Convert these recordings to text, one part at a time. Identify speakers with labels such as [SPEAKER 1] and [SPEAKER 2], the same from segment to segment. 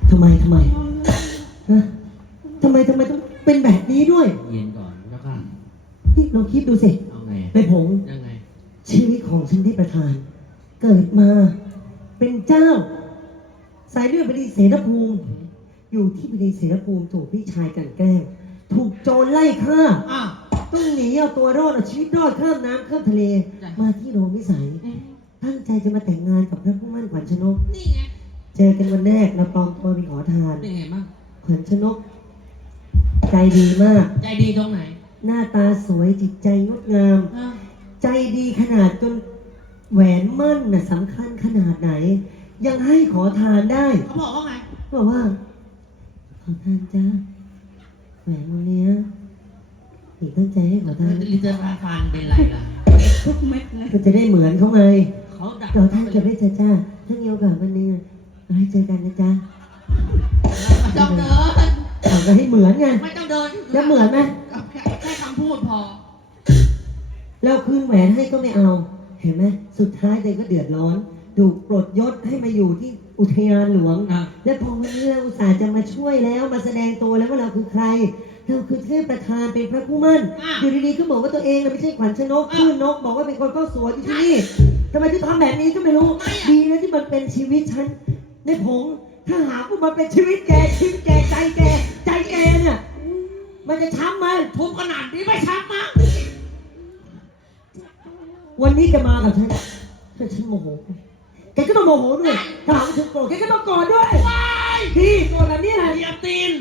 [SPEAKER 1] ทำไมฮะทำไมต้องเป็นแบบนี้ด้วย
[SPEAKER 2] เย็นก่อนเจ้าค่ะ
[SPEAKER 1] นี่เราคิดดูสิ
[SPEAKER 2] เอาไง
[SPEAKER 1] ในผง
[SPEAKER 2] ยังไง
[SPEAKER 1] ชีวิตของฉันที่ประธาน เกิดมาเป็นเจ้า สายเลือดบดีเสนภูมิ อยู่ที่บดีเสนภูมิถูกพี่ชายกลั่นแกล้งถูกโจรไล่ฆ่า
[SPEAKER 2] อ้าว
[SPEAKER 1] ต้องหนีเอาตัวรอดเอาชีวิตรอดข้ามน้ำข้ามทะเล มาที่โรงวิสัย ตั้งใจจะมาแต่งงานกับพระผู้มั่นขวัญชนก
[SPEAKER 2] นี่ไง
[SPEAKER 1] เจอกันวันแรกเราปลอมตัวเป็นขอทาน
[SPEAKER 2] เป็นไงบ้าง
[SPEAKER 1] ขวัญชนก ใจดีมาก
[SPEAKER 2] ใจดีตรงไหน
[SPEAKER 1] หน้าตาสวยจิตใจงดงาม
[SPEAKER 2] อ้าว
[SPEAKER 1] ใจดีขนาดจนแหวนมั่นน่ะสำคัญขนาดไหน ยังให้ขอทานได้
[SPEAKER 2] เขาบอกว่าไง
[SPEAKER 1] บอกว่า ขอทานจ้าแหวนวงเนี้ยหนีตั้งใจให้ขอทาน
[SPEAKER 2] ลิเตอร์ราฟานเป็นไรล่ะ
[SPEAKER 3] ทุกเม็ดเลย
[SPEAKER 1] ก็จะได้เหมือนเขาไง
[SPEAKER 2] เขาดัก
[SPEAKER 1] ขอทานเก็บไว้เถอะจ้าถ้ามีโอกาสวันหนึงเราให้เจอกันนะจ๊ะ
[SPEAKER 2] ไม่ต้องเดิน
[SPEAKER 1] เอาก็ให้เหมือนไง
[SPEAKER 2] ไม่ต้องเดิน
[SPEAKER 1] แล้วเหมือนไหม
[SPEAKER 2] แค่คำพูดพอ
[SPEAKER 1] เราคืนแหวนให้ก็ไม่เอา เห็นไหมสุดท้ายเลยก็เดือดร้อนถูกปลดยศให้มาอยู่ที่อุทยานหลวง
[SPEAKER 2] อ่ะ
[SPEAKER 1] และพอวันนี้เราอุตส่าห์จะมาช่วยแล้วมาแสดงตัวแล้วว่าเราคือใคร เราคือเทพประธานเป็นพระผู้มั่น อยู่ดีๆก็บอกว่าตัวเองน่ะไม่ใช่ขวัญชนกชื่อนกบอกว่าเป็นคนเฝ้าสวนอยู่ที่นี่ทำไมถึงทำแบบนี้ก็ไม่รู้ ดีนะที่มันเป็นชีวิตฉันในผงถ้าหากว่ามันเป็นชีวิตแกชีวิตแกใจแกเนี่ยมันจะช้ำไหม
[SPEAKER 2] ทุบขนาดนี้ไม่ชักมั้ง
[SPEAKER 1] วันนี้แกมากับฉันถ้าฉันโมโหแกก็ต้องโมโหด้วยถ้าหากว่าฉันโกรธแกก็ต้องโกรธด้วยพี่โกรธแบบนี้แหละ
[SPEAKER 2] เหยียบตีน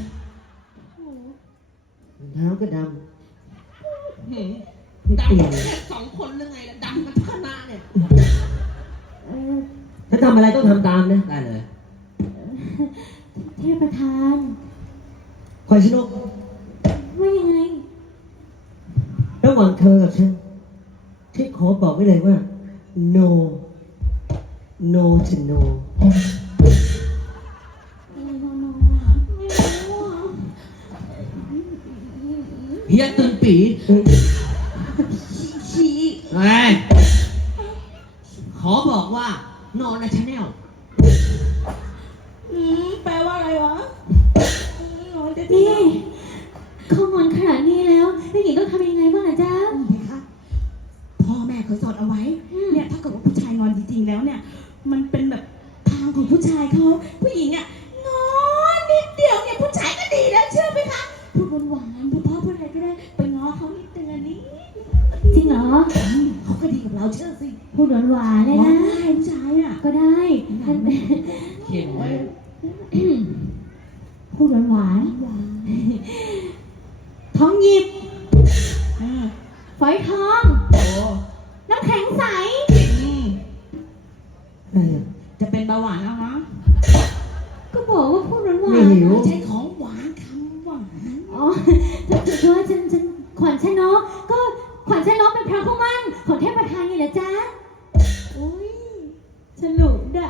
[SPEAKER 1] เท้าก็ด
[SPEAKER 2] หืม
[SPEAKER 1] ำไม่
[SPEAKER 2] ดำ
[SPEAKER 1] เปลี่ยน
[SPEAKER 2] แค่2 คนหรือไงล่ะดำกันทั้งคณะเนี่ย
[SPEAKER 1] ถ้าทำอะไรต้องทำตามนะ
[SPEAKER 2] ได้เลย
[SPEAKER 3] เทพประธาน
[SPEAKER 1] ขวัญชนก
[SPEAKER 3] ว่ายังไง
[SPEAKER 1] ระหว่างเธอกับฉันที่ขอบอกไว้เลยว่า no no to no
[SPEAKER 3] อะไรโนโนอ่ะไม่รู้อ่ะ
[SPEAKER 2] เฮียตื่นปี
[SPEAKER 3] ชี้
[SPEAKER 2] ไงขอบอกว่านอนในชาแนล
[SPEAKER 3] แปลว่าอะไรวะโอ้ยจะนี่เขางอนขนาดนี้แล้วพี่หญิงต้องทำยังไงบ้างล่ะจ๊ะ
[SPEAKER 4] นะคะพ่อแม่เคยสอนเอาไว้ เนี่ยถ้าเกิดว่าผู้ชายงอนจริงๆแล้วเนี่ย มันเป็นแบบทางของผู้ชายเขาผู้หญิงเนี่ยงอนนิดเดียวเนี่ยผู้ชายก็ดีแล้วเชื่อไหมคะพูดหวานๆพูดเพราะพูดอะไรก็ได้ไปง้อเขานิดนึงอันนี้
[SPEAKER 3] จริงเหรอ
[SPEAKER 4] เขาก็ดีกับเราเชื่อสิ
[SPEAKER 3] พูดหวานๆเลย
[SPEAKER 4] ง้อ
[SPEAKER 3] นะ
[SPEAKER 4] ได้ผู้ชายอ่ะ
[SPEAKER 3] ก็ได้ท่าน
[SPEAKER 2] เขียนไว้
[SPEAKER 3] พูดหวานๆท้องหยิบฝอยทอง
[SPEAKER 4] โอ้
[SPEAKER 3] น้ำแข็งใส
[SPEAKER 1] อะไรอ่ะ
[SPEAKER 4] จะเป็นเบาหวานแล้วนะ
[SPEAKER 3] ก็บอกว่าพูดหวาน
[SPEAKER 1] ไม่หิว
[SPEAKER 4] ไม่ใช่ของหวานคำหวาน
[SPEAKER 3] ๆอ๋อถ้าเกิดว่าฉันขวัญชนกก็ขวัญชนกเป็นพระผู้มั่นของเทพประธานไงเหรอจ๊ะอุ้ยฉลุดอะ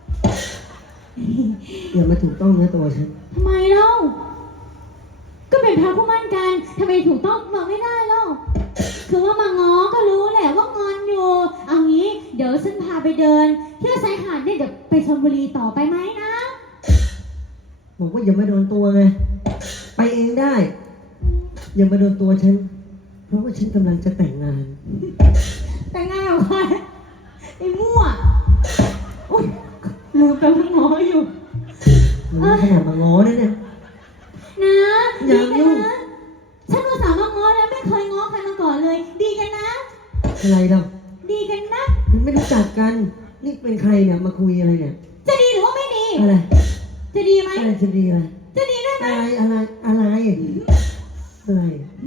[SPEAKER 1] อย่ามาถูกต้องนะตัวฉัน
[SPEAKER 3] ทำไมเล่าก็เป็นพระผู้มั่นกันทำไมถูกต้องบอกไม่ได้เล่าคือว่ามาง้อก็รู้แหละว่างอนอยู่เอางี้เดี๋ยวฉันพาไปเดินเที่ยวชายหาดเนี่ยเดี๋ยวไปชลบุรีต่อไปไหมนะ
[SPEAKER 1] บอกว่าอย่ามาโดนตัวไงไปเองได้ อย่ามาโดนตัวฉัน เพราะว่าฉันกำลังจะแต่งงาน
[SPEAKER 3] แต่งงานกับใครไอ้มั่วอุ้ยลืมไปว่าง้ออยู่
[SPEAKER 1] มันขนาดมาง้อนะเนี่ย
[SPEAKER 3] นะ
[SPEAKER 1] อย่า
[SPEAKER 3] ดีกัน
[SPEAKER 1] ยุ่ง
[SPEAKER 3] นะฉันภาษามาง้อแล้วไม่เคยง้อใครมาก่อนเลย ดีกันนะ
[SPEAKER 1] อะไรเรา
[SPEAKER 3] ดีกันนะ
[SPEAKER 1] มันไม่รู้จักกัน นี่เป็นใครเนี่ยมาคุยอะไรเนี่ย
[SPEAKER 3] จะดีหรือว่าไม่ดี
[SPEAKER 1] อะไร
[SPEAKER 3] จะดีไหม
[SPEAKER 1] อะไรจะดีอะไร
[SPEAKER 3] จะดีได้ไหม
[SPEAKER 1] อะไรอะไร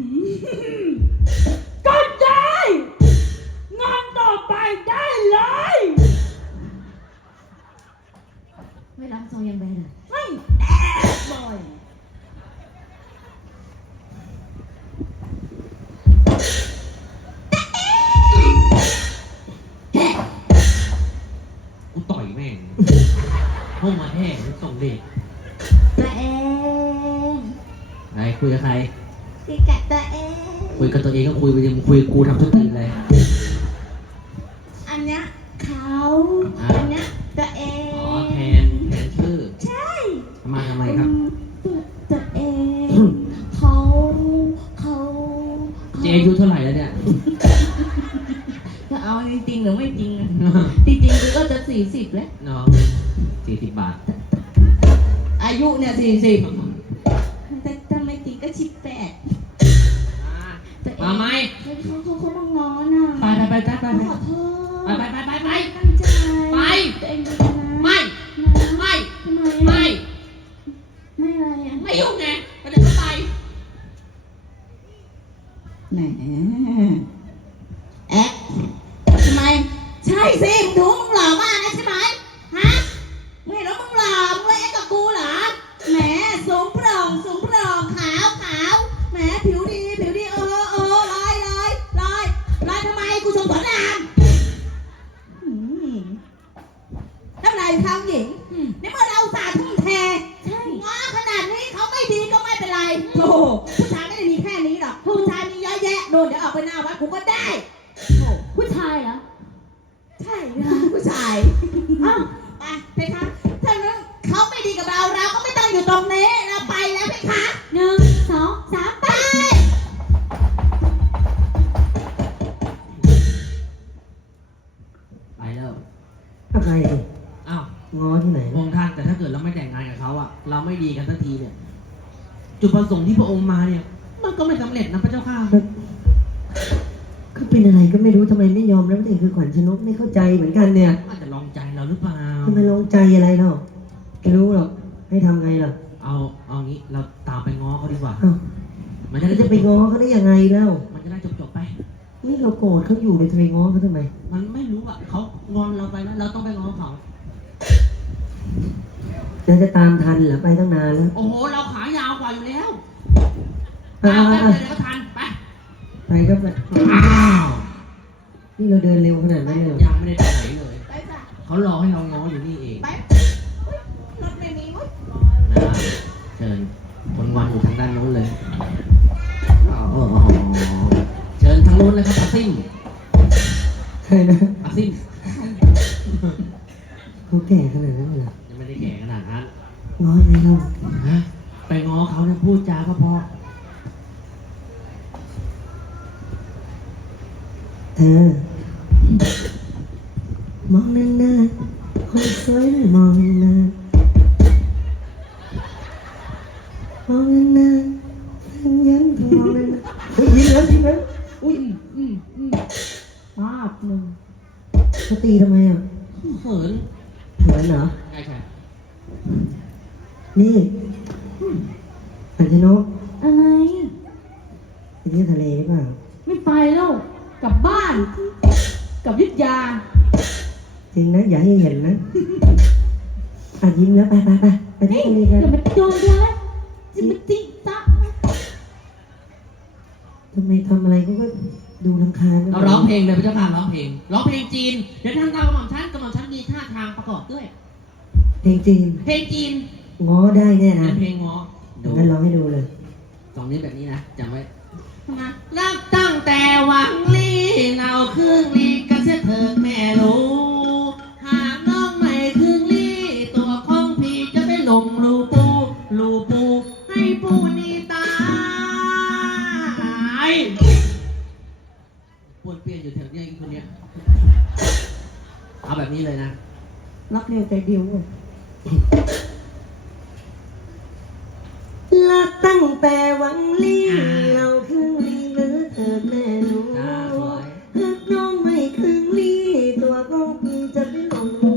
[SPEAKER 4] ก็ได้งานต่อไปได้เลย
[SPEAKER 3] ไม่รับซองยังแบนอ่ะ
[SPEAKER 4] ไม่แอบบ่อย
[SPEAKER 2] กูต่อยแม่งห้องมาแห้งส่งเด็ก
[SPEAKER 3] ตัวเอง
[SPEAKER 2] ไหนคุยกับใคร
[SPEAKER 3] คุยกับตัวเอง
[SPEAKER 2] คุยกับตัวเองก็คุยไปดิมึงคุยกับกูทำทุกทีเลย
[SPEAKER 4] อันเนี้ยเขา
[SPEAKER 2] อ่ะ
[SPEAKER 4] อันเนี้ยตัวเอ
[SPEAKER 2] อ๋อง แทนชื่อ
[SPEAKER 4] ใช่
[SPEAKER 2] 40 บาท
[SPEAKER 4] อายุเนี่ย40แต่ทำไมตีก็18
[SPEAKER 2] มาไหม
[SPEAKER 4] เขามางอนอ่ะ
[SPEAKER 2] ไป
[SPEAKER 4] ขอโทษ
[SPEAKER 2] ไป
[SPEAKER 4] ตั้งใจ
[SPEAKER 2] ไป
[SPEAKER 4] ตัวเองดูนะ
[SPEAKER 2] ไม่ ไม่
[SPEAKER 4] ทำไม
[SPEAKER 2] ไม่
[SPEAKER 4] ไม่อะไรอ่ะ
[SPEAKER 2] ไม่ยุ่งไงไปเดี๋ยวก็ไป
[SPEAKER 4] แหมแอ๊ะทำไมใช่สิมึงดูมึงหล่อมากนะใช่ไหมฮะไม่เห็นว่ามึงหล่อมึงเลยแอ๊ะกับกูเหรอแหมสูงโปร่งขาวแหมผิวดีลอยทำไมกูชมสอนรามทำไรทำหญิงในเมื่อเราอุตส่าห์ทุ่มเทง้อขนาดนี้เขาไม่ดีก็ไม่เป็นไรโธ่ผู้ชายไม่ได้มีแค่นี้หรอกผู้ชายมีเยอะแยะโดนเดี๋ยวออกไปหน้าวัดกูก็ได้โธ่
[SPEAKER 3] ผู้ชายเหรอ
[SPEAKER 4] ใช่ค่ะผู้ชายอ้าวไปเพคะถ้านั้นเขาไม่ดีกับเราเราก็ไม่ต้องอยู่ตรงนี้เราไปแล้วเพคะ
[SPEAKER 3] 1 2 3 ไป
[SPEAKER 2] ไปแล้ว
[SPEAKER 1] อะไรดิ
[SPEAKER 2] อ้าว
[SPEAKER 1] ง้อที่ไหน
[SPEAKER 2] องค์ท่านแต่ถ้าเกิดเราไม่แต่งงานกับเขาอะเราไม่ดีกันสักทีเนี่ย จุดประสงค์ที่พระองค์มาเนี่ย มันก็ไม่สำเร็จนะพระเจ้าค่ะ
[SPEAKER 1] ก็เป็นอะไรก็ไม่รู้ทำไมไม่ยอมแล้วตัวเองคือขวัญชนกไม่เข้าใจเหมือนกันเนี่ย
[SPEAKER 2] อาจจะลองใจเราหรือเปล่า
[SPEAKER 1] ทำไมลงใจอะไรเนาะไม่รู้หรอกให้ทำไงล่ะ
[SPEAKER 2] เอางี้เราตามไปง้อเขาดีกว่า
[SPEAKER 1] เอ้า
[SPEAKER 2] มันจะได้
[SPEAKER 1] จะไปง้อเขาได้ยังไงแล้ว
[SPEAKER 2] มันจะได้จบไป
[SPEAKER 1] นี่เราโกรธเขาอยู่เลยจะไปง้อเขาทำไม
[SPEAKER 2] มันไม่รู้อ่ะเขางอนเราไปแล้วเราต้องไปง้อเขา
[SPEAKER 1] แล้วจะตามทันเหรอไปตั้งนานแล้ว
[SPEAKER 2] โอ้โห เราขายาวกว่าอยู่แล้ว
[SPEAKER 1] อ่า
[SPEAKER 2] แป๊บเดียวเดี๋ยวก็ทัน ไป
[SPEAKER 1] ไปก็ไป
[SPEAKER 2] อ้าว
[SPEAKER 1] นี่เราเดินเร็วขนาดนั้นเลยเหรอ
[SPEAKER 2] ยังไม่ได้ไปไหนเลย
[SPEAKER 4] ไปจ้ะ
[SPEAKER 2] เขารอให้เราง้ออยู่นี่เอง
[SPEAKER 4] ไปรถไม่มีมั้ย
[SPEAKER 2] นะเชิญคนงอนอยู่ทางด้านนู้นเลยเชิญทางนู้นเลยครับอาซิม
[SPEAKER 1] ใครนะ
[SPEAKER 2] อาซิม
[SPEAKER 1] เขาแก่ขนาดนั้นเลยเหรอ
[SPEAKER 2] ยังไม่ได้แก่ขนาดนั้น
[SPEAKER 1] ง้อยังไงเรา
[SPEAKER 2] ฮะไปง้อเขาเนี่ยพูดจาก็เพราะ
[SPEAKER 1] เธอมองนานๆคนสวยมองนานๆมองนานๆฉันยังมองนานๆเฮ้ยยิ้มแล้ว
[SPEAKER 4] อุ้ยภาพหนึ่ง
[SPEAKER 1] เขาตีทำไมอ่ะ
[SPEAKER 2] เขิน
[SPEAKER 1] เหินเหรอ
[SPEAKER 2] ใช่
[SPEAKER 1] นี่ปัญชนก
[SPEAKER 3] อะไร
[SPEAKER 1] ไปเที่ยวทะเลหรือเปล่า
[SPEAKER 3] ไม่ไปแล้วกลับบ้านกลับอยุธยา
[SPEAKER 1] จริงนะอย่าให้เห็นนะอ่ะยิ้มแล้วไปเที่ยวทะเลกัน
[SPEAKER 3] อย่ามาโยนเลยนะจะมาติ๊กต๊อก
[SPEAKER 1] ทำไมทำอะไรก็ดูรำคาญ
[SPEAKER 2] เราร้องเพลงเลยพระเจ้าค่ะร้องเพลงจีน เดี๋ยวท่านตามกระหม่อมชั้นมีท่าทางประกอบด้วย
[SPEAKER 1] เพลงจีน
[SPEAKER 2] เพลงจีน
[SPEAKER 1] ง้อได้แน่นะ
[SPEAKER 2] เป็นเพลงง้อ
[SPEAKER 1] เดี๋ยวงั้นร้องให้ดูเลย
[SPEAKER 2] ตรงนี้แบบนี้นะจำไว้รักตั้งแต่หวังลีเราครึ่งลีกันเสียเถิดแม่รู้หากน้องไม่ครึ่งลีตัวของพี่จะไปลงรูปูให้ปูนี่ตายปวนเปี้ยนอยู่แถวเนี้ยอีกคนเนี้ยเอาแบบนี้เลยนะ
[SPEAKER 1] รักเดียวใจเดียวรักตั้งแต่หวังลี่เราครึ่งลี่หรือเธอแม่รู้หากน้องไม่ครึ่งลี่ตัวของพี่จะไม่ลงรู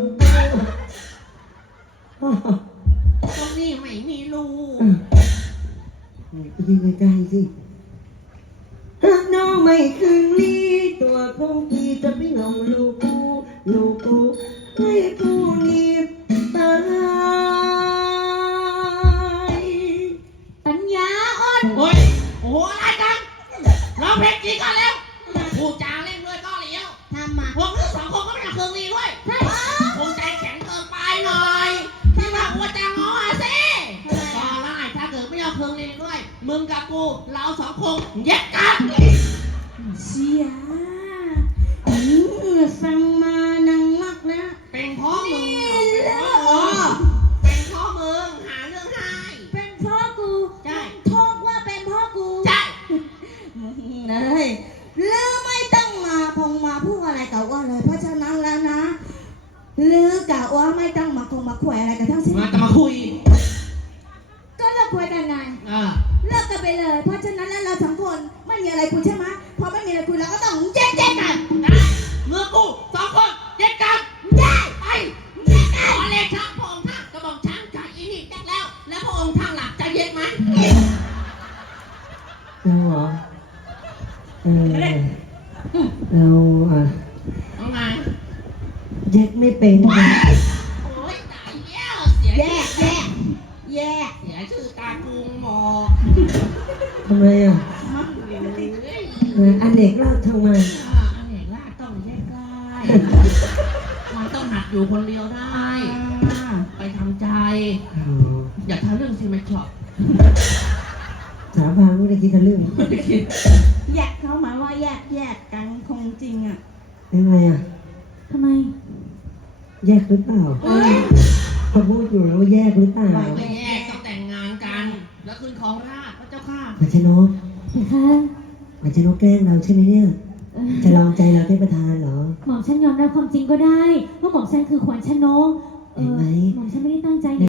[SPEAKER 2] ตรงนี้ไม่มีรู
[SPEAKER 1] ไปยืนใกล้ๆสิหากน้องไม่ครึ่งลี่ตัวของพี่จะไม่ลงรูปูให้ผู้นี้ตาย
[SPEAKER 3] ปัญญาอ่อน
[SPEAKER 2] โอ้ยโอ้โหอะไรกันร้องเพลงจีนก่อนแล้วพูดจาเล่นด้วยก็เลี้ยว
[SPEAKER 4] ทำมา
[SPEAKER 2] พวกนี้สองคนก็ไม่อยากเคืองดีด้วย
[SPEAKER 3] ใช่
[SPEAKER 2] คงใจแข็งเกินไปหน่อยที่ว่ากูจะง้อสิก็ไล่ถ้าเกิดไม่อยากเคืองดีด้วยมึงกับกูเราสองคนแยกกัน
[SPEAKER 4] เชียฟังมานังมักนะ
[SPEAKER 2] เป็นเพราะมึง
[SPEAKER 4] อ๋อ
[SPEAKER 2] เป็นเพราะมึงหาเรื่องให้
[SPEAKER 4] เป็นพ่อกู
[SPEAKER 2] ใช่
[SPEAKER 4] โทษว่าเป็นพ่อกู
[SPEAKER 2] ใช่
[SPEAKER 4] เลยหรือไม่ต้องมาพูดอะไรกับว่าเลยเพราะฉะนั้นแล้วนะหรือกะว่าไม่ต้องมาคุยอะไรกันทั้งสิ้น
[SPEAKER 2] มาจะมาคุย
[SPEAKER 4] ก็เลิกคุยกันไง เลิกกันไปเลย เพราะฉะนั้นแล้วเราสองคนไม่มีอะไรคุยใช่ไหมพอไม่มีอะไรคุยเราก็ต้องแยกกัน
[SPEAKER 2] นะเมื่อกูสองคนแยกกันแยกไปแยกกันขอเลขช้างพระองค์ท่านกระบอกช้างจากอีนี่แยกแล้ว แล้วพระองค์ท่านหลักจะแยกไหม
[SPEAKER 1] เราเหรอเรา
[SPEAKER 2] เอาไง
[SPEAKER 1] แยกไม่เป็น
[SPEAKER 2] โอ้ยตายแล้วเสีย
[SPEAKER 4] แยก
[SPEAKER 2] เสียชื่อกากุงหมอ
[SPEAKER 1] ทำไมอ่ะ
[SPEAKER 2] เฮ้ย
[SPEAKER 1] อันเด็กเล่าทำไม
[SPEAKER 2] อันเอกล่าต้องแยกได้มันต้องหัดอยู่คนเดียวได้ ไปทำใจ อย่าทำเรื่องที่ไม่ชอบ
[SPEAKER 1] สาบานไม่ได้คิดทะลึ่ง
[SPEAKER 2] ไม่ได้คิด
[SPEAKER 4] แยกเขาหมายว่าแยกกันคงจริงอ่ะ
[SPEAKER 1] ยังไงอ่ะ
[SPEAKER 3] ทำไม
[SPEAKER 1] แยกหรือเปล่าเขาพูดอยู่แล้วว่าแยกหรือเปล่า
[SPEAKER 2] ไม่แยกต้องแต่งงานกัน แล้วคืนของราชย์พระเจ้าค่ะ
[SPEAKER 1] ปัจจนก
[SPEAKER 3] เพคะ
[SPEAKER 1] ปัจจนกแกล้งเราใช่ไหมเนี่ย
[SPEAKER 3] เอ่อ
[SPEAKER 1] จะลองใจเราเทพประธานเหรอ
[SPEAKER 3] หม่อมฉันยอมรับความจริงก็ได้ว่าหม่อมฉันคือขวัญชนก
[SPEAKER 1] เห็นไหม
[SPEAKER 3] หม่อมฉันไม่ได้ตั้งใจ